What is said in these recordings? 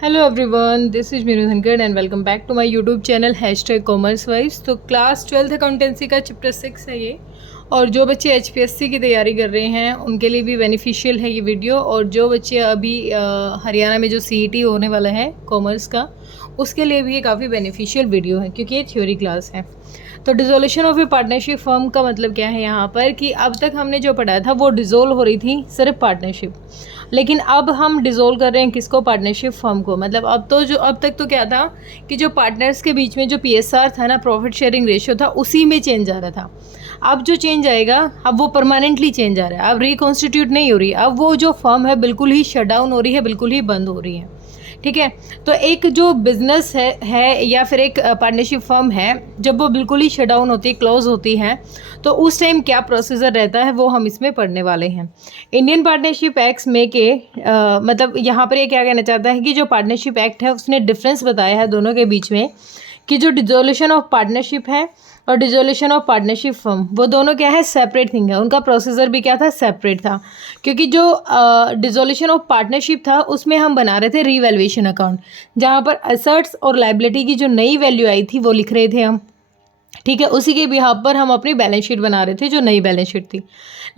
Hello everyone, this is Meenu Dhankhar and welcome back to my YouTube channel commerce wise. तो class 12th accountancy का chapter 6 है ये, और जो बच्चे एचपीएससी की तैयारी कर रहे हैं उनके लिए भी बेनिफिशियल है ये वीडियो। और जो बच्चे अभी हरियाणा में जो सीईटी होने वाला है कॉमर्स का, उसके लिए भी ये काफ़ी बेनिफिशियल वीडियो है क्योंकि ये थ्योरी क्लास है। तो dissolution of A partnership firm का मतलब क्या है यहाँ पर कि अब तक हमने जो पढ़ा था वो डिसोल्व हो रही थी सिर्फ पार्टनरशिप, लेकिन अब हम डिसोल्व कर रहे हैं किसको? पार्टनरशिप फर्म को। मतलब अब तक तो क्या था कि जो पार्टनर्स के बीच में जो पीएसआर था ना, प्रॉफिट शेयरिंग रेशियो था, उसी में चेंज आ रहा था। अब जो चेंज आएगा, अब वो परमानेंटली चेंज आ रहा है, अब रिकॉन्स्टिट्यूट नहीं हो रही, अब वो जो फर्म है बिल्कुल ही शट डाउन हो रही है, बिल्कुल ही बंद हो रही है। ठीक है। तो एक जो बिजनेस है या फिर एक पार्टनरशिप फर्म है, जब वो बिल्कुल ही शट डाउन होती है, क्लोज होती है, तो उस टाइम क्या प्रोसीजर रहता है वो हम इसमें पढ़ने वाले हैं। इंडियन पार्टनरशिप एक्ट में के मतलब यहाँ पर ये क्या कहना चाहता है कि जो पार्टनरशिप एक्ट है उसने डिफरेंस बताया है दोनों के बीच में, कि जो डिसोल्यूशन ऑफ पार्टनरशिप है और डिसोल्यूशन ऑफ पार्टनरशिप फर्म, वो दोनों क्या है? सेपरेट थिंग है। उनका प्रोसीजर भी क्या था? सेपरेट था। क्योंकि जो डिसोल्यूशन ऑफ पार्टनरशिप था उसमें हम बना रहे थे रीवैल्यूएशन अकाउंट, जहाँ पर एसेट्स और लायबिलिटी की जो नई वैल्यू आई थी वो लिख रहे थे हम। ठीक है, उसी के बिहाफ पर हम अपनी बैलेंस शीट बना रहे थे जो नई बैलेंस शीट थी।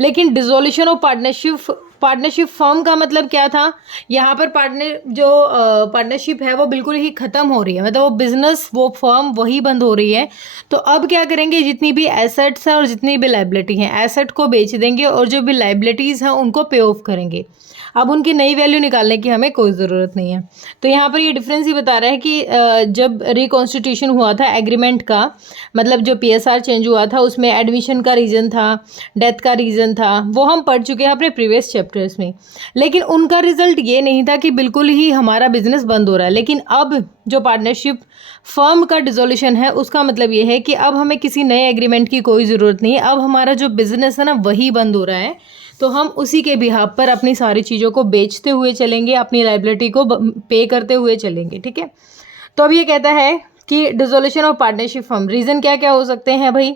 लेकिन डिसोल्यूशन ऑफ पार्टनरशिप फर्म का मतलब क्या था? यहाँ पर पार्टनरशिप है वो बिल्कुल ही ख़त्म हो रही है, मतलब वो बिजनेस, वो फर्म वही बंद हो रही है। तो अब क्या करेंगे? जितनी भी एसेट्स हैं और जितनी भी लाइबिलिटी हैं, एसेट को बेच देंगे और जो भी लाइबिलिटीज़ हैं उनको पे ऑफ करेंगे। अब उनकी नई वैल्यू निकालने की हमें कोई ज़रूरत नहीं है। तो यहाँ पर ये डिफरेंस ही बता रहा है कि जब रिकॉन्स्टिट्यूशन हुआ था एग्रीमेंट का, मतलब जो पीएसआर चेंज हुआ था उसमें एडमिशन का रीज़न था, डेथ का रीज़न था, वो हम पढ़ चुके हैं अपने प्रीवियस चैप्टर्स में। लेकिन उनका रिजल्ट ये नहीं था कि बिल्कुल ही हमारा बिजनेस बंद हो रहा है। लेकिन अब जो पार्टनरशिप फर्म का डिसोल्यूशन है उसका मतलब ये है कि अब हमें किसी नए एग्रीमेंट की कोई ज़रूरत नहीं है। अब हमारा जो बिज़नेस है ना वही बंद हो रहा है, तो हम उसी के बिहाफ पर अपनी सारी चीज़ों को बेचते हुए चलेंगे, अपनी लाइबिलिटी को पे करते हुए चलेंगे। ठीक है। तो अब ये कहता है कि dissolution of partnership firm, reason क्या क्या हो सकते हैं भाई?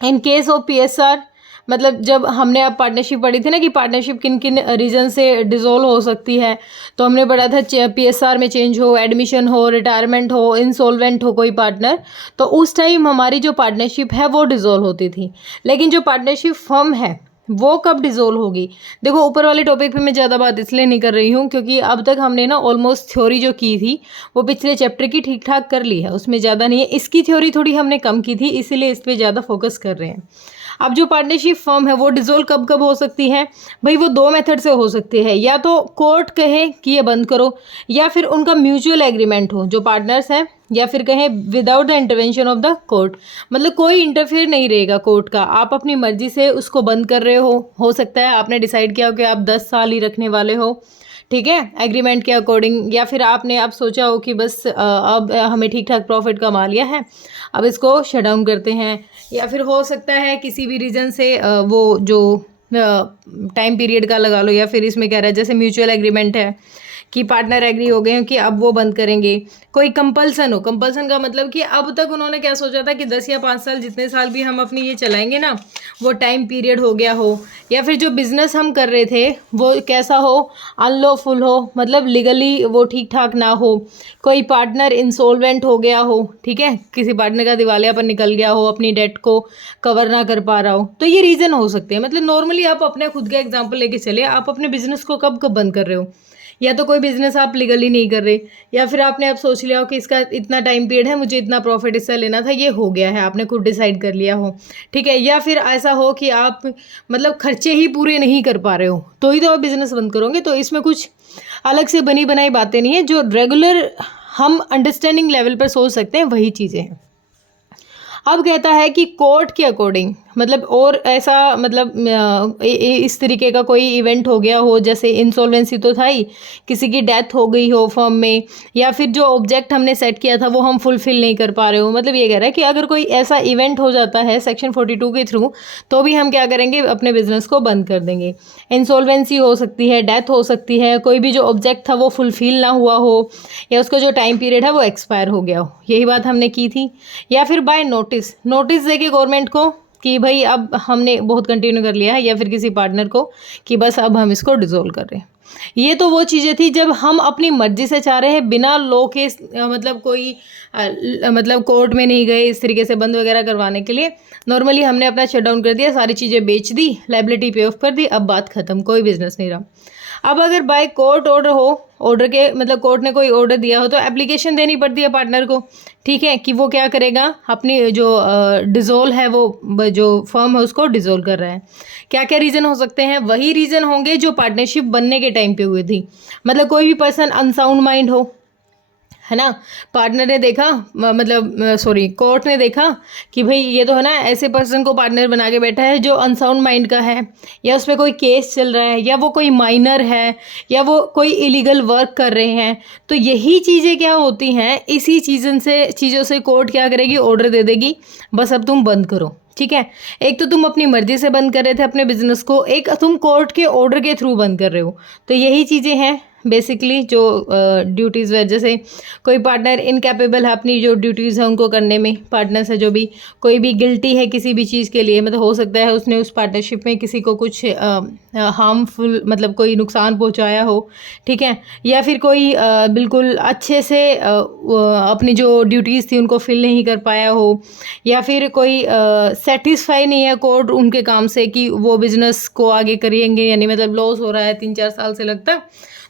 इन केस ऑफ पीएसआर, मतलब जब हमने अब पार्टनरशिप पढ़ी थी ना कि पार्टनरशिप किन किन रीज़न से डिसॉल्व हो सकती है, तो हमने पढ़ा था पीएसआर में चेंज हो, एडमिशन हो, रिटायरमेंट हो, इंसॉल्वेंट हो कोई पार्टनर, तो उस टाइम हमारी जो पार्टनरशिप है वो डिसॉल्व होती थी। लेकिन जो पार्टनरशिप फर्म है वो कब डिसॉल्व होगी? देखो, ऊपर वाले टॉपिक पे मैं ज़्यादा बात इसलिए नहीं कर रही हूँ क्योंकि अब तक हमने ना ऑलमोस्ट थ्योरी जो की थी वो पिछले चैप्टर की ठीक ठाक कर ली है, उसमें ज़्यादा नहीं है। इसकी थ्योरी थोड़ी हमने कम की थी, इसीलिए इस पर ज़्यादा फोकस कर रहे हैं। अब जो पार्टनरशिप फर्म है वो डिसॉल्व कब कब हो सकती है भाई? वो दो मेथड से हो सकती है, या तो कोर्ट कहे कि ये बंद करो, या फिर उनका म्यूचुअल एग्रीमेंट हो जो पार्टनर्स हैं, या फिर कहें without the intervention of the court, मतलब कोई इंटरफेयर नहीं रहेगा कोर्ट का, आप अपनी मर्जी से उसको बंद कर रहे हो सकता है आपने डिसाइड किया हो कि आप 10 साल ही रखने वाले हो, ठीक है, एग्रीमेंट के अकॉर्डिंग, या फिर आपने अब सोचा हो कि बस अब हमें ठीक ठाक प्रॉफिट कमा लिया है, अब इसको शट डाउन करते हैं। या फिर हो सकता है किसी भी रीज़न से वो जो टाइम पीरियड का लगा लो, या फिर इसमें कह रहा है जैसे म्यूचुअल एग्रीमेंट है कि पार्टनर एग्री हो गए हैं कि अब वो बंद करेंगे। कोई कंपल्सन हो, कंपल्सन का मतलब कि अब तक उन्होंने क्या सोचा था कि 10 या 5 साल जितने साल भी हम अपनी ये चलाएंगे ना, वो टाइम पीरियड हो गया हो, या फिर जो बिज़नेस हम कर रहे थे वो कैसा हो? अनलॉफुल हो, मतलब लीगली वो ठीक ठाक ना हो, कोई पार्टनर इंसॉल्वेंट हो गया हो, ठीक है, किसी पार्टनर का दिवालिया पर निकल गया हो, अपनी डेट को कवर ना कर पा रहा हो, तो ये रीज़न हो सकते हैं। मतलब नॉर्मली आप अपने खुद का एग्जाम्पल लेके चलिए, आप अपने बिजनेस को कब कब बंद कर रहे हो? या तो कोई बिजनेस आप लीगली नहीं कर रहे, या फिर आपने अब सोच लिया हो कि इसका इतना टाइम पीरियड है, मुझे इतना प्रॉफिट इससे लेना था, ये हो गया है, आपने खुद डिसाइड कर लिया हो, ठीक है। या फिर ऐसा हो कि आप मतलब खर्चे ही पूरे नहीं कर पा रहे हो, तो ही तो आप बिजनेस बंद करोगे। तो इसमें कुछ अलग से बनी बनाई बातें नहीं है, जो रेगुलर हम अंडरस्टैंडिंग लेवल पर सोच सकते हैं वही चीज़ें हैं। अब कहता है कि कोर्ट के अकॉर्डिंग, मतलब और ऐसा मतलब इस तरीके का कोई इवेंट हो गया हो, जैसे इंसॉल्वेंसी तो था ही, किसी की डेथ हो गई हो फर्म में, या फिर जो ऑब्जेक्ट हमने सेट किया था वो हम फुलफिल नहीं कर पा रहे हो, मतलब ये कह रहा है कि अगर कोई ऐसा इवेंट हो जाता है सेक्शन 42 के थ्रू, तो भी हम क्या करेंगे? अपने बिजनेस को बंद कर देंगे। इंसॉल्वेंसी हो सकती है, डेथ हो सकती है, कोई भी जो ऑब्जेक्ट था वो फुलफिल ना हुआ हो, या उसका जो टाइम पीरियड है वो एक्सपायर हो गया हो, यही बात हमने की थी। या फिर बाय नोटिस देके गवर्नमेंट को कि भाई अब हमने बहुत कंटिन्यू कर लिया है, या फिर किसी पार्टनर को कि बस अब हम इसको डिसोल्व कर रहे हैं। ये तो वो चीज़ें थी जब हम अपनी मर्जी से चाह रहे हैं, बिना लॉ के मतलब कोई मतलब कोर्ट में नहीं गए इस तरीके से बंद वगैरह करवाने के लिए। नॉर्मली हमने अपना शट डाउन कर दिया, सारी चीज़ें बेच दी, लाइबिलिटी पे ऑफ कर दी, अब बात खत्म, कोई बिजनेस नहीं रहा। अब अगर बाय कोर्ट ऑर्डर हो, ऑर्डर के मतलब कोर्ट ने कोई ऑर्डर दिया हो, तो एप्लीकेशन देनी पड़ती है पार्टनर को, ठीक है, कि वो क्या करेगा, अपनी जो डिसोल्व है, वो जो फर्म है उसको डिसोल्व कर रहा है। क्या क्या रीज़न हो सकते हैं? वही रीज़न होंगे जो पार्टनरशिप बनने के टाइम पे हुए थी। मतलब कोई भी पर्सन अनसाउंड माइंड हो, है ना, पार्टनर ने देखा, मतलब सॉरी कोर्ट ने देखा कि भाई ये तो है ना ऐसे पर्सन को पार्टनर बना के बैठा है जो अनसाउंड माइंड का है, या उस पर कोई केस चल रहा है, या वो कोई माइनर है, या वो कोई इलीगल वर्क कर रहे हैं। तो यही चीज़ें क्या होती हैं, इसी चीज़ों से कोर्ट क्या करेगी, ऑर्डर दे देगी, बस अब तुम बंद करो, ठीक है। एक तो तुम अपनी मर्जी से बंद कर रहे थे अपने बिजनेस को, एक तुम कोर्ट के ऑर्डर के थ्रू बंद कर रहे हो। तो यही चीज़ें हैं बेसिकली जो ड्यूटीज़ वजह से कोई पार्टनर इनकैपेबल है अपनी जो ड्यूटीज़ है उनको करने में, पार्टनर से जो भी कोई भी गिल्टी है किसी भी चीज़ के लिए, मतलब हो सकता है उसने उस पार्टनरशिप में किसी को कुछ हार्मफुल मतलब कोई नुकसान पहुंचाया हो, ठीक है, या फिर कोई बिल्कुल अच्छे से अपनी जो ड्यूटीज़ थी उनको फिल नहीं कर पाया हो, या फिर कोई सेटिस्फाई नहीं है कोर्ट उनके काम से कि वो बिज़नेस को आगे करेंगे, यानी मतलब लॉस हो रहा है 3-4 साल से लगता,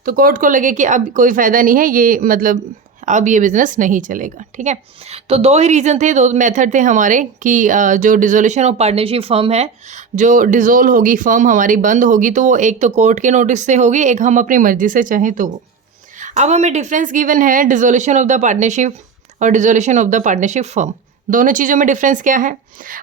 तो कोर्ट को लगे कि अब कोई फ़ायदा नहीं है, ये मतलब अब ये बिज़नेस नहीं चलेगा, ठीक है। तो दो ही रीज़न थे, दो मेथड थे हमारे कि जो डिसोल्यूशन ऑफ पार्टनरशिप फर्म है, जो डिसोल्व होगी फर्म हमारी बंद होगी, तो वो एक तो कोर्ट के नोटिस से होगी, एक हम अपनी मर्जी से चाहें तो वो। अब हमें डिफरेंस गिवन है डिसोल्यूशन ऑफ द पार्टनरशिप और dissolution of the partnership firm. दोनों चीज़ों में डिफरेंस क्या है?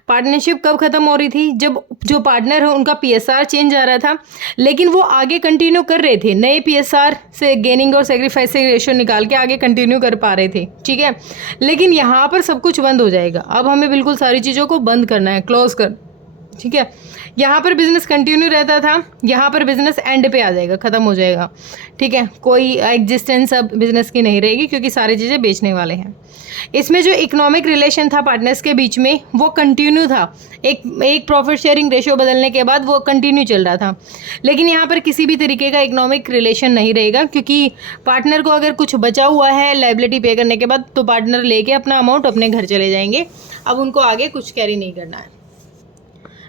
पार्टनरशिप कब ख़त्म हो रही थी? जब जो पार्टनर है उनका पीएसआर चेंज आ रहा था, लेकिन वो आगे कंटिन्यू कर रहे थे, नए पीएसआर से गेनिंग और सेक्रीफाइस से रेशियो निकाल के आगे कंटिन्यू कर पा रहे थे, ठीक है। लेकिन यहाँ पर सब कुछ बंद हो जाएगा, अब हमें बिल्कुल सारी चीज़ों को बंद करना है, क्लोज कर, ठीक है। यहाँ पर बिजनेस कंटिन्यू रहता था, यहाँ पर बिजनेस एंड पे आ जाएगा, ख़त्म हो जाएगा, ठीक है। कोई एग्जिस्टेंस अब बिजनेस की नहीं रहेगी क्योंकि सारी चीज़ें बेचने वाले हैं। इसमें जो इकोनॉमिक रिलेशन था पार्टनर्स के बीच में वो कंटिन्यू था, एक प्रॉफिट शेयरिंग रेशियो बदलने के बाद वो कंटिन्यू चल रहा था। लेकिन यहाँ पर किसी भी तरीके का इकोनॉमिक रिलेशन नहीं रहेगा, क्योंकि पार्टनर को अगर कुछ बचा हुआ है लायबिलिटी पे करने के बाद, तो पार्टनर लेके अपना अमाउंट अपने घर चले जाएंगे, अब उनको आगे कुछ कैरी नहीं करना है।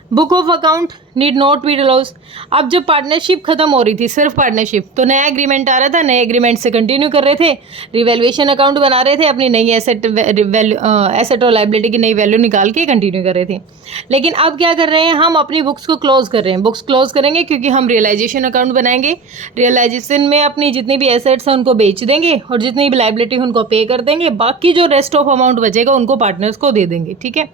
Book of account need not be disclose. अब जब पार्टनरशिप खत्म हो रही थी, सिर्फ पार्टनरशिप, तो नया एग्रीमेंट आ रहा था, नए एग्रीमेंट से कंटिन्यू कर रहे थे, रिवैल्यूएशन अकाउंट बना रहे थे, अपनी नई एसेट और लायबिलिटी की नई वैल्यू निकाल के कंटिन्यू कर रहे थे। लेकिन अब क्या कर रहे हैं, हम अपनी बुक्स को क्लोज कर रहे हैं। बुक्स क्लोज करेंगे क्योंकि हम रियलाइजेशन अकाउंट बनाएंगे, रियलाइजेशन में अपनी जितनी भी एसेट्स हैं उनको बेच देंगे और जितनी भी लायबिलिटी है उनको पे कर देंगे, बाकी जो रेस्ट ऑफ अमाउंट बचेगा उनको पार्टनर्स को दे देंगे, ठीक है।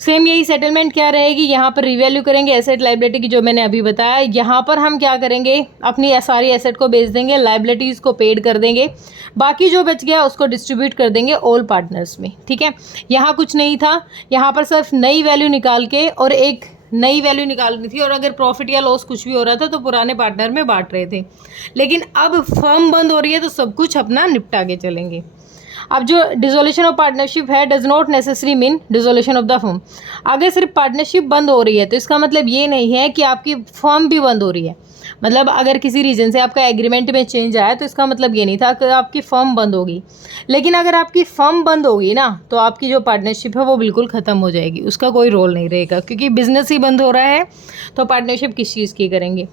सेम यही सेटलमेंट क्या रहेगी, यहाँ पर रिवैल्यू करेंगे एसेट लायबिलिटी की, जो मैंने अभी बताया। यहाँ पर हम क्या करेंगे, अपनी सारी एसेट को बेच देंगे, लायबिलिटीज़ को पेड कर देंगे, बाकी जो बच गया उसको डिस्ट्रीब्यूट कर देंगे ऑल पार्टनर्स में, ठीक है। यहाँ कुछ नहीं था, यहाँ पर सिर्फ नई वैल्यू निकाल के और एक नई वैल्यू निकालनी थी, और अगर प्रॉफिट या लॉस कुछ भी हो रहा था तो पुराने पार्टनर में बांट रहे थे। लेकिन अब फर्म बंद हो रही है तो सब कुछ अपना निपटा के चलेंगे। अब जो डिसोल्यूशन ऑफ पार्टनरशिप है does not necessary mean dissolution of the firm. अगर सिर्फ पार्टनरशिप बंद हो रही है तो इसका मतलब ये नहीं है कि आपकी फर्म भी बंद हो रही है। मतलब अगर किसी रीज़न से आपका एग्रीमेंट में चेंज आया तो इसका मतलब ये नहीं था कि आपकी फर्म बंद होगी। लेकिन अगर आपकी फर्म बंद होगी ना, तो आपकी जो पार्टनरशिप है वो बिल्कुल ख़त्म हो जाएगी, उसका कोई रोल नहीं रहेगा, क्योंकि बिजनेस ही बंद हो रहा है तो पार्टनरशिप किस चीज़ की करेंगे,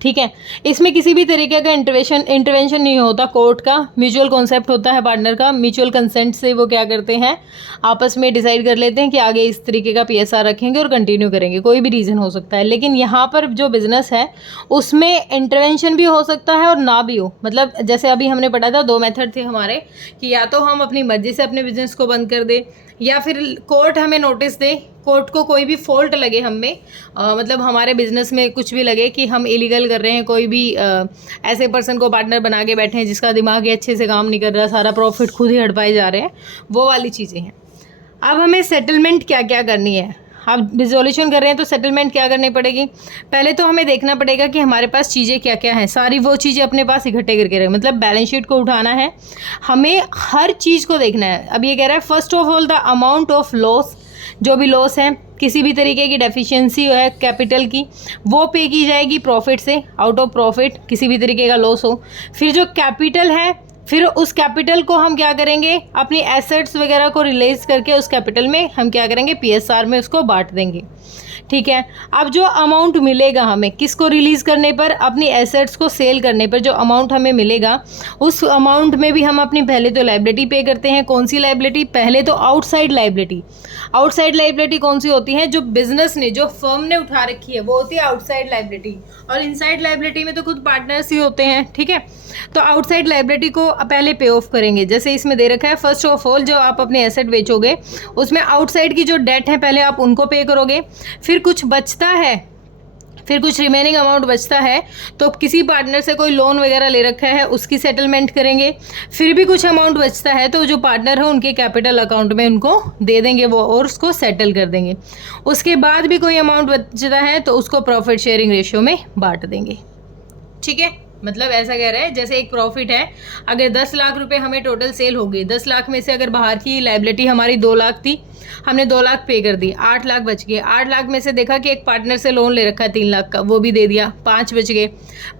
ठीक है। इसमें किसी भी तरीके का इंटरवेंशन नहीं होता कोर्ट का, म्यूचुअल कॉन्सेप्ट होता है पार्टनर का। म्यूचुअल कंसेंट से वो क्या करते हैं, आपस में डिसाइड कर लेते हैं कि आगे इस तरीके का पीएसआर रखेंगे और कंटिन्यू करेंगे, कोई भी रीज़न हो सकता है। लेकिन यहाँ पर जो बिज़नेस है उसमें इंटरवेंशन भी हो सकता है और ना भी हो। मतलब जैसे अभी हमने पढ़ा था, दो मेथड थे हमारे कि या तो हम अपनी मर्जी से अपने बिजनेस को बंद कर दे, या फिर कोर्ट हमें नोटिस दे, कोर्ट को कोई भी फॉल्ट लगे हमें, मतलब हमारे बिजनेस में कुछ भी लगे कि हम इलीगल कर रहे हैं, कोई भी ऐसे पर्सन को पार्टनर बना के बैठे हैं जिसका दिमाग ही अच्छे से काम नहीं कर रहा, सारा प्रॉफिट खुद ही हड़पाए जा रहे हैं, वो वाली चीज़ें हैं। अब हमें सेटलमेंट क्या क्या करनी है, अब डिसोल्यूशन कर रहे हैं तो सेटलमेंट क्या करनी पड़ेगी। पहले तो हमें देखना पड़ेगा कि हमारे पास चीज़ें क्या क्या हैं, सारी वो चीज़ें अपने पास इकट्ठे करके रखें। मतलब बैलेंस शीट को उठाना है, हमें हर चीज़ को देखना है। अब ये कह रहा है first of all the amount of loss जो भी लॉस है, किसी भी तरीके की डेफिशिएंसी है कैपिटल की, वो पे की जाएगी प्रॉफिट से, आउट ऑफ प्रॉफिट किसी भी तरीके का लॉस हो। फिर जो कैपिटल है, फिर उस कैपिटल को हम क्या करेंगे, अपनी एसेट्स वगैरह को रिलीज करके उस कैपिटल में हम क्या करेंगे, पीएसआर में उसको बांट देंगे। ठीक है। अब जो अमाउंट मिलेगा हमें किसको रिलीज़ करने पर, अपनी एसेट्स को सेल करने पर जो अमाउंट हमें मिलेगा, उस अमाउंट में भी हम अपनी पहले तो लाइबिलिटी पे करते हैं। कौन सी लाइबिलिटी, पहले तो आउटसाइड लाइबिलिटी। आउटसाइड लाइबिलिटी कौन सी होती है, जो बिजनेस ने, जो फर्म ने उठा रखी है, वो होती है आउटसाइड लाइबिलिटी। और इनसाइड लाइबिलिटी में तो खुद पार्टनर्स ही होते हैं। ठीक है। तो आउटसाइड लाइबिलिटी को पहले पे ऑफ करेंगे। जैसे इसमें दे रखा है, फर्स्ट ऑफ ऑल जो आप अपने एसेट बेचोगे उसमें आउटसाइड की जो डेट है पहले आप उनको पे करोगे। फिर कुछ बचता है, फिर कुछ रिमेनिंग अमाउंट बचता है तो किसी पार्टनर से कोई लोन वगैरह ले रखा है उसकी सेटलमेंट करेंगे। फिर भी कुछ अमाउंट बचता है तो जो पार्टनर है उनके कैपिटल अकाउंट में उनको दे देंगे वो, और उसको सेटल कर देंगे। उसके बाद भी कोई अमाउंट बचता है तो उसको प्रॉफिट शेयरिंग रेशियो में बांट देंगे। ठीक है। मतलब ऐसा कह रहा है, जैसे एक प्रॉफिट है, अगर 10 लाख रुपए हमें टोटल सेल हो गई, 10 लाख में से अगर बाहर की लाइबिलिटी हमारी 2 लाख थी, हमने 2 लाख पे कर दी, 8 लाख बच गए। 8 लाख में से देखा कि एक पार्टनर से लोन ले रखा है 3 लाख का, वो भी दे दिया, 5 बच गए।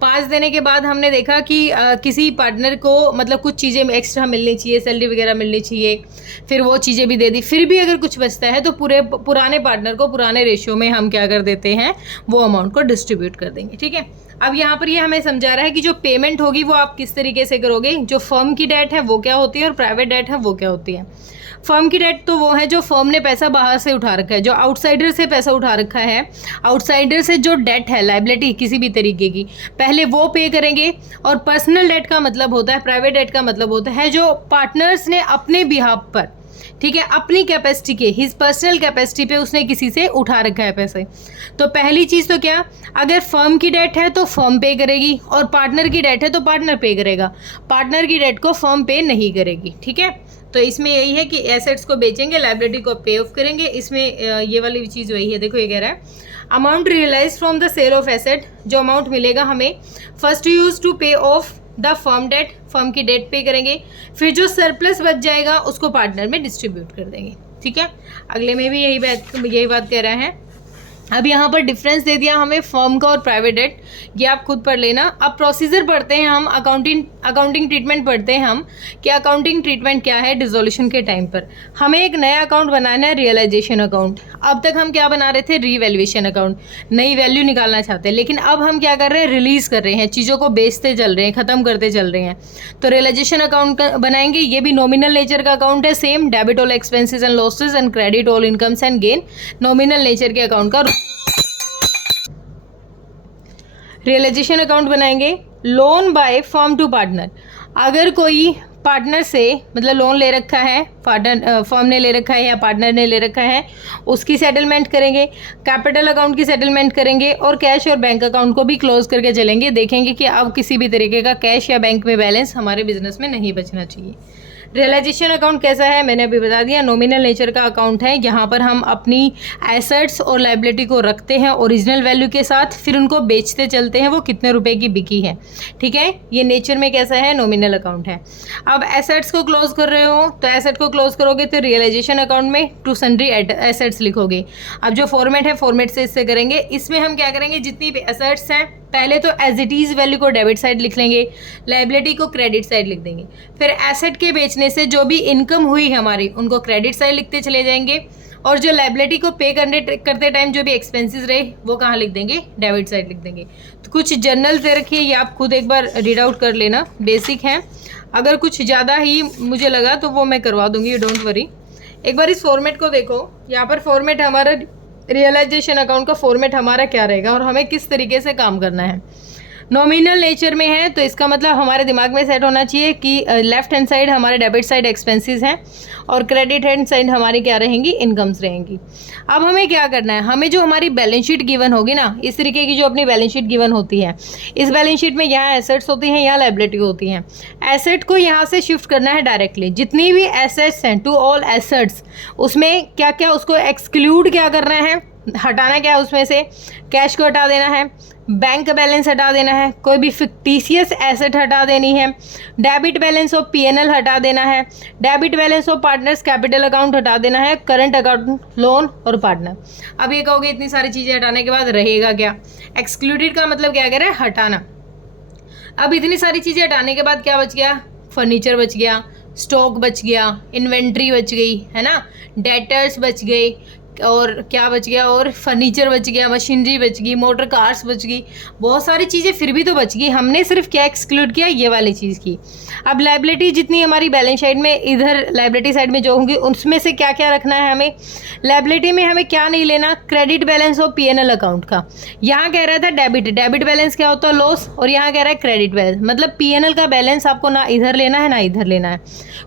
5 देने के बाद हमने देखा कि किसी पार्टनर को मतलब कुछ चीज़ें एक्स्ट्रा मिलनी चाहिए, सैलरी वगैरह मिलनी चाहिए, फिर वो चीज़ें भी दे दी। फिर भी अगर कुछ बचता है तो पुराने पार्टनर को पुराने रेशियो में हम क्या कर देते हैं, वो अमाउंट को डिस्ट्रीब्यूट कर देंगे। ठीक है। अब यहाँ पर ये हमें समझा रहा है कि जो पेमेंट होगी वो आप किस तरीके से करोगे। जो फर्म की डेट है वो क्या होती है और प्राइवेट डेट है वो क्या होती है। फर्म की डेट तो वो है जो फर्म ने पैसा बाहर से उठा रखा है, जो आउटसाइडर से पैसा उठा रखा है, आउटसाइडर से जो डेट है, लाइबिलिटी किसी भी तरीके की, पहले वो पे करेंगे। और पर्सनल डेट का मतलब होता है, प्राइवेट डेट का मतलब होता है जो पार्टनर्स ने अपने बिहाफ पर, ठीक है, अपनी कैपेसिटी के, हिज पर्सनल कैपेसिटी पे उसने किसी से उठा रखा है पैसे। तो पहली चीज़ तो क्या, अगर फर्म की डेट है तो फर्म पे करेगी, और पार्टनर की डेट है तो पार्टनर पे करेगा। पार्टनर की डेट को फर्म पे नहीं करेगी। ठीक है। तो इसमें यही है कि एसेट्स को बेचेंगे, लाइबिलिटी को पे ऑफ करेंगे। इसमें ये वाली चीज़ वही है। देखो ये कह रहा है, amount realise from the sale of asset, जो अमाउंट मिलेगा हमें, first use to pay off the firm debt, firm की डेट पे करेंगे। फिर जो सरप्लस बच जाएगा उसको पार्टनर में डिस्ट्रीब्यूट कर देंगे। ठीक है। अगले में भी यही बात कह रहा है। अब यहाँ पर डिफरेंस दे दिया हमें फर्म का और प्राइवेट डेट, ये आप खुद पढ़ लेना। अब प्रोसीजर पढ़ते हैं हम, अकाउंटिंग ट्रीटमेंट पढ़ते हैं हम कि अकाउंटिंग ट्रीटमेंट क्या है। डिसोल्यूशन के टाइम पर हमें एक नया अकाउंट बनाना है, रियलाइजेशन अकाउंट। अब तक हम क्या बना रहे थे, रीवैल्यूएशन अकाउंट, नई वैल्यू निकालना चाहते हैं। लेकिन अब हम क्या कर रहे हैं, रिलीज कर रहे हैं, चीज़ों को बेचते चल रहे हैं, ख़त्म करते चल रहे हैं। तो रियलाइजेशन अकाउंट बनाएंगे। ये भी नॉमिनल नेचर का अकाउंट है, same, debit all expenses and losses and credit all incomes and gain, nominal nature के अकाउंट का रियलाइजेशन अकाउंट बनाएंगे। Loan by firm to partner, अगर कोई पार्टनर से मतलब लोन ले रखा है, फर्म ने ले रखा है या पार्टनर ने ले रखा है, उसकी सेटलमेंट करेंगे, कैपिटल अकाउंट की सेटलमेंट करेंगे, और कैश और बैंक अकाउंट को भी क्लोज करके चलेंगे। देखेंगे कि अब किसी भी तरीके का कैश या बैंक में बैलेंस हमारे बिजनेस में नहीं बचना चाहिए। रियलाइजेशन अकाउंट कैसा है, मैंने अभी बता दिया, नॉमिनल नेचर का अकाउंट है। यहाँ पर हम अपनी एसेट्स और लाइबिलिटी को रखते हैं ओरिजिनल वैल्यू के साथ, फिर उनको बेचते चलते हैं वो कितने रुपए की बिकी है। ठीक है। ये नेचर में कैसा है, नॉमिनल अकाउंट है। अब एसेट्स को क्लोज कर रहे हो तो एसेट को क्लोज करोगे तो रियलाइजेशन अकाउंट में टू सन्ड्री एसेट्स लिखोगे। अब जो फॉर्मेट है, फॉर्मेट से इससे करेंगे। इसमें हम क्या करेंगे, जितनी भी एसेट्स हैं पहले तो एज इट इज़ वैल्यू को डेबिट साइड लिख लेंगे, लाइबिलिटी को क्रेडिट साइड लिख देंगे। फिर एसेट के बेचने से जो भी इनकम हुई हमारी उनको क्रेडिट साइड लिखते चले जाएंगे, और जो लाइबिलिटी को पे करते टाइम जो भी एक्सपेंसेस रहे वो कहाँ लिख देंगे, डेबिट साइड लिख देंगे। तो कुछ जर्नल दे रखिए, ये आप खुद एक बार रीड आउट कर लेना, बेसिक है। अगर कुछ ज़्यादा ही मुझे लगा तो वो मैं करवा दूंगी, डोंट वरी। एक बार इस फॉर्मेट को देखो, यहाँ पर फॉर्मेट हमारा रियलाइजेशन अकाउंट का फॉर्मेट हमारा क्या रहेगा और हमें किस तरीके से काम करना है। नॉमिनल नेचर में है तो इसका मतलब हमारे दिमाग में सेट होना चाहिए कि लेफ्ट हैंड साइड हमारे डेबिट साइड एक्सपेंसेस हैं और क्रेडिट हैंड साइड हमारी क्या रहेंगी, इनकम्स रहेंगी। अब हमें क्या करना है, हमें जो हमारी बैलेंस शीट गिवन होगी ना, इस तरीके की जो अपनी बैलेंस शीट गिवन होती है, इस बैलेंस शीट में यहाँ एसेट्स होती हैं, यहाँ लाइबिलिटी होती हैं। एसेट को यहाँ से शिफ्ट करना है डायरेक्टली, जितनी भी एसेट्स हैं टू ऑल एसेट्स, उसमें क्या क्या उसको एक्सक्लूड क्या करना है, हटाना क्या है, उसमें से कैश को हटा देना है, बैंक का बैलेंस हटा देना है, कोई भी फिक्टिशियस एसेट हटा देनी है, डेबिट बैलेंस ऑफ पीएनएल हटा देना है, debit balance of partners capital account हटा देना है, करंट अकाउंट, लोन और पार्टनर। अब ये कहोगे इतनी सारी चीज़ें हटाने के बाद रहेगा क्या? एक्सक्लूडेड का मतलब क्या कह रहा है? हटाना। अब इतनी सारी चीज़ें हटाने के बाद क्या बच गया? फर्नीचर बच गया, स्टॉक बच गया, इन्वेंट्री बच गई, है ना, डेटर्स बच गए, और क्या बच गया? और फर्नीचर बच गया, मशीनरी बच गई, मोटर कार्स बच गई, बहुत सारी चीज़ें फिर भी तो बच गई। हमने सिर्फ क्या एक्सक्लूड किया? ये वाली चीज़ की। अब लायबिलिटी जितनी हमारी बैलेंस शीट में, इधर लायबिलिटी साइड में जो होंगी उसमें से क्या क्या रखना है हमें? लायबिलिटी में हमें क्या नहीं लेना? Credit balance of PNL account का। यहाँ कह रहा था डेबिट, डेबिट बैलेंस क्या होता है? लॉस। और यहाँ कह रहा है क्रेडिट बैलेंस, मतलब पीएनएल का बैलेंस आपको ना इधर लेना है ना इधर लेना है।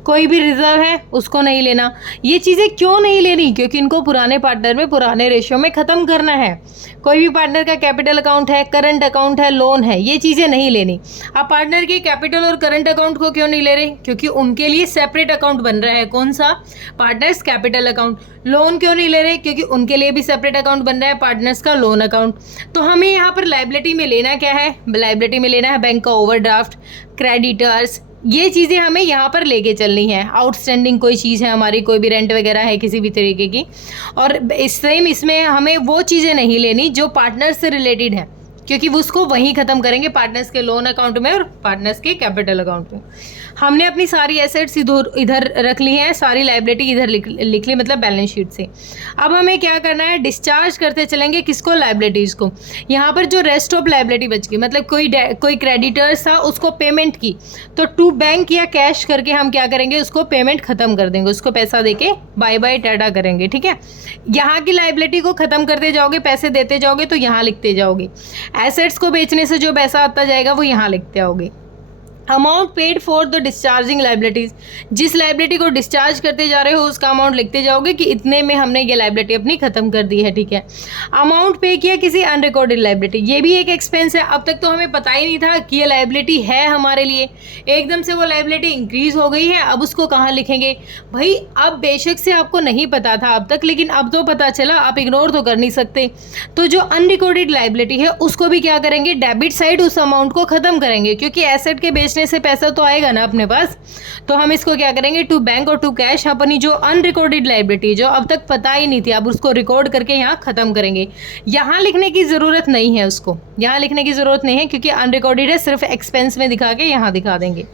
कोई भी रिजर्व है उसको नहीं लेना। ये चीज़ें क्यों नहीं लेनी? क्योंकि इनको पुराने पार्टनर में पुराने रेशियो में ख़त्म करना है। कोई भी पार्टनर का कैपिटल अकाउंट है, करंट अकाउंट है, लोन है, ये चीज़ें नहीं लेनी। अब पार्टनर के कैपिटल और करंट अकाउंट को क्यों नहीं ले रहे? क्योंकि उनके लिए सेपरेट अकाउंट बन रहा है। कौन सा? Partners capital account. लोन क्यों नहीं ले रहे? क्योंकि उनके लिए भी सेपरेट अकाउंट बन रहा है, पार्टनर्स का लोन अकाउंट। तो हमें यहाँ पर लायबिलिटी में लेना क्या है? लायबिलिटी में लेना है बैंक का ओवरड्राफ्ट, क्रेडिटर्स, ये चीज़ें हमें यहाँ पर लेके चलनी है। आउटस्टैंडिंग कोई चीज़ है हमारी, कोई भी रेंट वगैरह है किसी भी तरीके की, और सेम इसमें हमें वो चीज़ें नहीं लेनी जो पार्टनर्स से रिलेटेड है, क्योंकि वो उसको वहीं ख़त्म करेंगे, पार्टनर्स के लोन अकाउंट में और पार्टनर्स के कैपिटल अकाउंट में। हमने अपनी सारी एसेट्स इधर रख ली हैं, सारी लायबिलिटी इधर लिख ली, मतलब बैलेंस शीट से। अब हमें क्या करना है? डिस्चार्ज करते चलेंगे किसको? लायबिलिटीज़ को। यहाँ पर जो रेस्ट ऑफ लायबिलिटी बच गई, मतलब कोई क्रेडिटर्स था उसको पेमेंट की, तो टू बैंक या कैश करके हम क्या करेंगे? उसको पेमेंट ख़त्म कर देंगे, उसको पैसा देके बाय बाय टाटा करेंगे। ठीक है, यहाँ की लायबिलिटी को ख़त्म करते जाओगे, पैसे देते जाओगे तो यहाँ लिखते जाओगे। एसेट्स को बेचने से जो पैसा आता जाएगा वो यहाँ लिखते आओगे। Amount paid for the discharging liabilities, जिस लाइबिलिटी को डिस्चार्ज करते जा रहे हो उसका अमाउंट लिखते जाओगे कि इतने में हमने ये लाइबिलिटी अपनी ख़त्म कर दी है। ठीक है, अमाउंट पे किया किसी अनरिकॉर्डेड लाइबिलिटी, ये भी एक एक्सपेंस है। अब तक तो हमें पता ही नहीं था कि ये लाइबिलिटी है हमारे लिए, एकदम से वो लाइबिलिटी इंक्रीज़ हो गई है। अब उसको कहाँ लिखेंगे भाई? अब बेशक से आपको नहीं पता था अब तक, लेकिन अब तो पता चला, आप इग्नोर तो कर नहीं सकते। तो जो अनरिकॉर्डेड लाइबिलिटी है उसको भी क्या करेंगे? डेबिट साइड उस अमाउंट को ख़त्म करेंगे, क्योंकि एसेट के बेचने से पैसा तो आएगा ना अपने पास। तो हम इसको क्या करेंगे? टू बैंक और टू कैश, अपनी जो अनरिकॉर्डेड लायबिलिटी जो अब तक पता ही नहीं थी, अब उसको रिकॉर्ड करके यहाँ ख़त्म करेंगे। यहाँ लिखने की ज़रूरत नहीं है, उसको यहाँ लिखने की ज़रूरत नहीं है, क्योंकि अनरिकॉर्डेड है, सिर्फ एक्सपेंस में दिखा के यहाँ दिखा देंगे।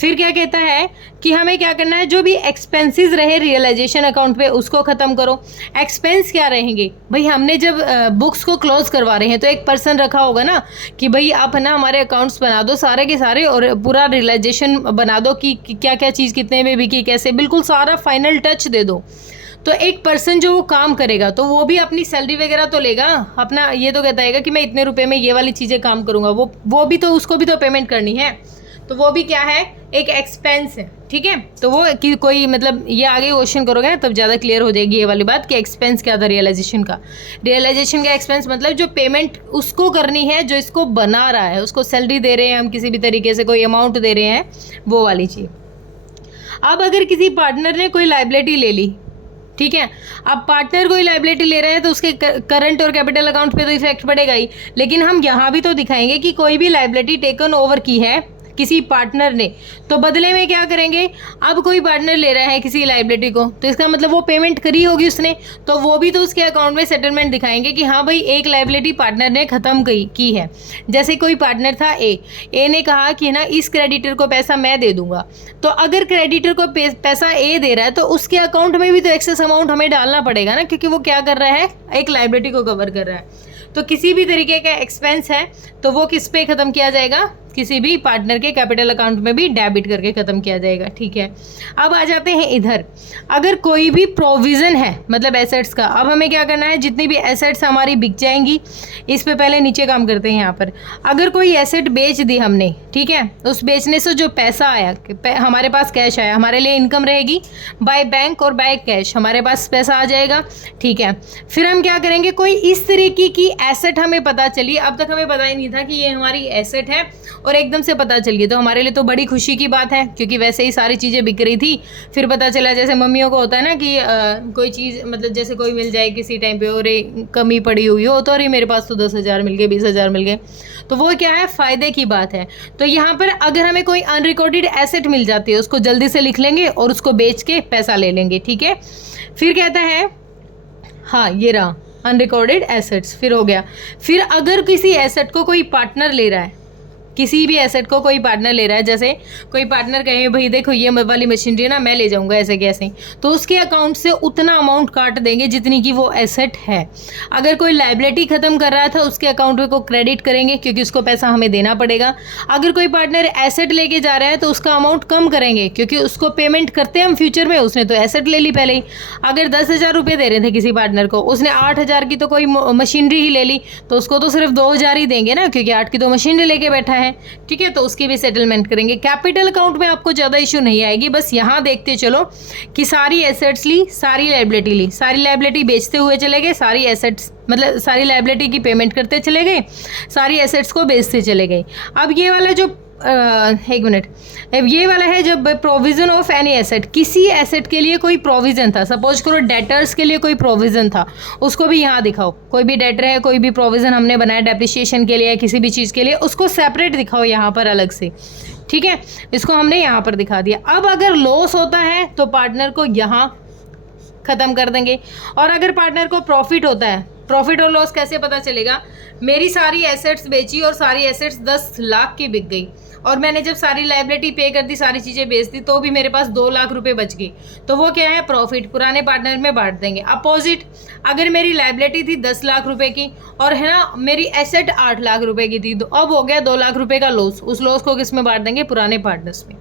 फिर क्या कहता है कि हमें क्या करना है? जो भी एक्सपेंसेस रहे रियलाइजेशन अकाउंट पे उसको ख़त्म करो। एक्सपेंस क्या रहेंगे भाई? हमने जब बुक्स को क्लोज करवा रहे हैं तो एक पर्सन रखा होगा ना कि भाई आप है ना हमारे अकाउंट्स बना दो सारे के सारे, और पूरा रियलाइजेशन बना दो कि क्या क्या चीज़ कितने में बिकी, कैसे, बिल्कुल सारा फाइनल टच दे दो। तो एक पर्सन जो वो काम करेगा तो वो भी अपनी सैलरी वगैरह तो लेगा अपना, ये तो कहता है कि मैं इतने रुपए में ये वाली चीज़ें काम करूँगा, वो भी तो उसको भी तो पेमेंट करनी है, तो वो भी क्या है? एक एक्सपेंस है। ठीक है, तो वो कि कोई मतलब ये आगे क्वेश्चन करोगे ना तब ज़्यादा क्लियर हो जाएगी ये वाली बात कि एक्सपेंस क्या था रियलाइजेशन का। रियलाइजेशन का एक्सपेंस मतलब जो पेमेंट उसको करनी है जो इसको बना रहा है, उसको सैलरी दे रहे हैं हम, किसी भी तरीके से कोई अमाउंट दे रहे हैं, वो वाली चीज़। अब अगर किसी पार्टनर ने कोई लाइबिलिटी ले ली, ठीक है, अब पार्टनर कोई लाइबिलिटी ले रहे हैं तो उसके करंट और कैपिटल अकाउंट पे तो इफेक्ट पड़ेगा ही, लेकिन हम यहाँ भी तो दिखाएंगे कि कोई भी लाइबिलिटी टेकन ओवर की है किसी पार्टनर ने, तो बदले में क्या करेंगे? अब कोई पार्टनर ले रहा है किसी लाइबिलिटी को, तो इसका मतलब वो पेमेंट करी होगी उसने, तो वो भी तो उसके अकाउंट में सेटलमेंट दिखाएंगे कि हाँ भाई एक लाइबिलिटी पार्टनर ने ख़त्म की है। जैसे कोई पार्टनर था ए ने कहा कि ना इस क्रेडिटर को पैसा मैं दे दूंगा, तो अगर क्रेडिटर को पैसा ए दे रहा है तो उसके अकाउंट में भी तो एक्सेस अमाउंट हमें डालना पड़ेगा ना, क्योंकि वो क्या कर रहा है? एक लाइबिलिटी को कवर कर रहा है। तो किसी भी तरीके का एक्सपेंस है तो वो किस पे ख़त्म किया जाएगा? किसी भी पार्टनर के कैपिटल अकाउंट में भी डेबिट करके ख़त्म किया जाएगा। ठीक है, अब आ जाते हैं इधर। अगर कोई भी प्रोविज़न है मतलब एसेट्स का, अब हमें क्या करना है? जितनी भी एसेट्स हमारी बिक जाएंगी, इस पे पहले नीचे काम करते हैं। यहाँ पर अगर कोई एसेट बेच दी हमने, ठीक है, उस बेचने से जो पैसा आया, हमारे पास कैश आया, हमारे लिए इनकम रहेगी, बाय बैंक और बाय कैश हमारे पास पैसा आ जाएगा। ठीक है, फिर हम क्या करेंगे? कोई इस तरीके की एसेट हमें पता चली, अब तक हमें पता ही नहीं था कि ये हमारी एसेट है और एकदम से पता चल गया, तो हमारे लिए तो बड़ी खुशी की बात है, क्योंकि वैसे ही सारी चीज़ें बिक रही थी। फिर पता चला, जैसे मम्मियों को होता है ना कि कोई चीज़ मतलब जैसे कोई मिल जाए किसी टाइम पे और कमी पड़ी हुई हो, तो अरे मेरे पास तो 10,000 मिल गए, 20,000 मिल गए, तो वो क्या है, फ़ायदे की बात है। तो यहाँ पर अगर हमें कोई अनरिकॉर्डेड एसेट मिल जाती है, उसको जल्दी से लिख लेंगे और उसको बेच के पैसा ले लेंगे, ठीक है। फिर कहता है, हाँ ये रहा अनरिकॉर्डेड एसेट्स, फिर हो गया। फिर अगर किसी एसेट को कोई पार्टनर ले रहा है, किसी भी एसेट को कोई पार्टनर ले रहा है, जैसे कोई पार्टनर कहे भाई देखो ये वाली मशीनरी ना मैं ले जाऊंगा ऐसे कैसे, तो उसके अकाउंट से उतना अमाउंट काट देंगे जितनी की वो एसेट है। अगर कोई लाइबिलिटी खत्म कर रहा था, उसके अकाउंट में को क्रेडिट करेंगे, क्योंकि उसको पैसा हमें देना पड़ेगा। अगर कोई पार्टनर एसेट लेके जा रहा है तो उसका अमाउंट कम करेंगे, क्योंकि उसको पेमेंट करते हैं हम फ्यूचर में, उसने तो एसेट ले ली पहले ही। अगर 10,000 रुपये दे रहे थे किसी पार्टनर को, उसने 8,000 की तो कोई मशीनरी ही ले ली, तो उसको तो सिर्फ 2,000 ही देंगे ना, क्योंकि 8 की तो मशीनरी लेके बैठा है, ठीक है। तो उसकी भी सेटलमेंट करेंगे। कैपिटल अकाउंट में आपको ज़्यादा इशू नहीं आएगी, बस यहाँ देखते चलो कि सारी एसेट्स ली, सारी लाइबिलिटी ली, सारी लाइबिलिटी बेचते हुए चले गए, सारी एसेट्स मतलब सारी लाइबिलिटी की पेमेंट करते चले गए, सारी एसेट्स को बेचते चले गए। अब ये वाला जो एक मिनट, अब ये वाला है जब प्रोविज़न ऑफ एनी एसेट, किसी एसेट के लिए कोई प्रोविज़न था, सपोज करो डेटर्स के लिए कोई प्रोविज़न था, उसको भी यहाँ दिखाओ। कोई भी डेटर है, कोई भी प्रोविज़न हमने बनाया डेप्रिसिएशन के लिए, किसी भी चीज़ के लिए, उसको सेपरेट दिखाओ यहाँ पर अलग से, ठीक है। इसको हमने यहाँ पर दिखा दिया। अब अगर लॉस होता है तो पार्टनर को यहाँ ख़त्म कर देंगे, और अगर पार्टनर को प्रॉफिट होता है, प्रॉफिट और लॉस कैसे पता चलेगा, मेरी सारी एसेट्स बेची और सारी एसेट्स 10 लाख की बिक गई, और मैंने जब सारी लाइबिलिटी पे कर दी, सारी चीज़ें बेच दी, तो भी मेरे पास 2 लाख रुपए बच गई, तो वो क्या है, प्रॉफिट, पुराने पार्टनर में बांट देंगे। अपोजिट, अगर मेरी लाइबिलिटी थी 10 लाख रुपए की और है ना मेरी एसेट 8 लाख रुपए की थी, तो अब हो गया 2 लाख रुपए का लॉस, उस लॉस को किस में बांट देंगे, पुराने पार्टनर्स में।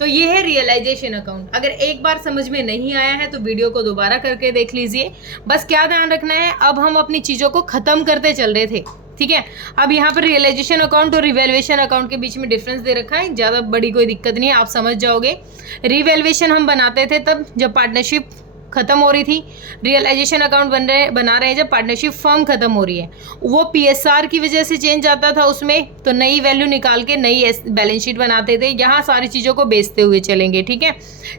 तो ये है रियलाइजेशन अकाउंट। अगर एक बार समझ में नहीं आया है तो वीडियो को दोबारा करके देख लीजिए। बस क्या ध्यान रखना है, अब हम अपनी चीज़ों को ख़त्म करते चल रहे थे, ठीक है। अब यहाँ पर रियलाइजेशन अकाउंट और रिवैल्यूएशन अकाउंट के बीच में डिफरेंस दे रखा है, ज़्यादा बड़ी कोई दिक्कत नहीं है, आप समझ जाओगे। रिवैल्यूएशन हम बनाते थे तब जब पार्टनरशिप खत्म हो रही थी, रियलाइजेशन अकाउंट बना रहे हैं जब पार्टनरशिप फर्म खत्म हो रही है। वो पीएसआर की वजह से चेंज आता था उसमें, तो नई वैल्यू निकाल के नई बैलेंस शीट बनाते थे। यहाँ सारी चीज़ों को बेचते हुए चलेंगे, ठीक है,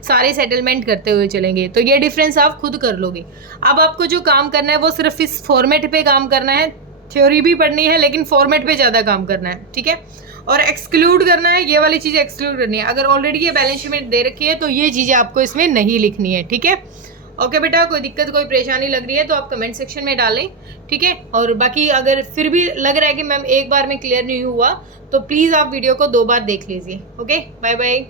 सारी सेटलमेंट करते हुए चलेंगे। तो ये डिफरेंस आप खुद कर लोगे। अब आपको जो काम करना है वो सिर्फ इस फॉर्मेट पे काम करना है, थ्योरी भी पढ़नी है लेकिन फॉर्मेट पे ज़्यादा काम करना है, ठीक है। और एक्सक्लूड करना है, ये वाली चीज़ें एक्सक्लूड करनी है। अगर ऑलरेडी ये बैलेंस शीट दे रखी है तो ये चीज़ें आपको इसमें नहीं लिखनी है, ठीक है। ओके बेटा, कोई दिक्कत कोई परेशानी लग रही है तो आप कमेंट सेक्शन में डालें, ठीक है। और बाकी अगर फिर भी लग रहा है कि मैम एक बार में क्लियर नहीं हुआ तो प्लीज़ आप वीडियो को 2 बार देख लीजिए। Okay, bye bye.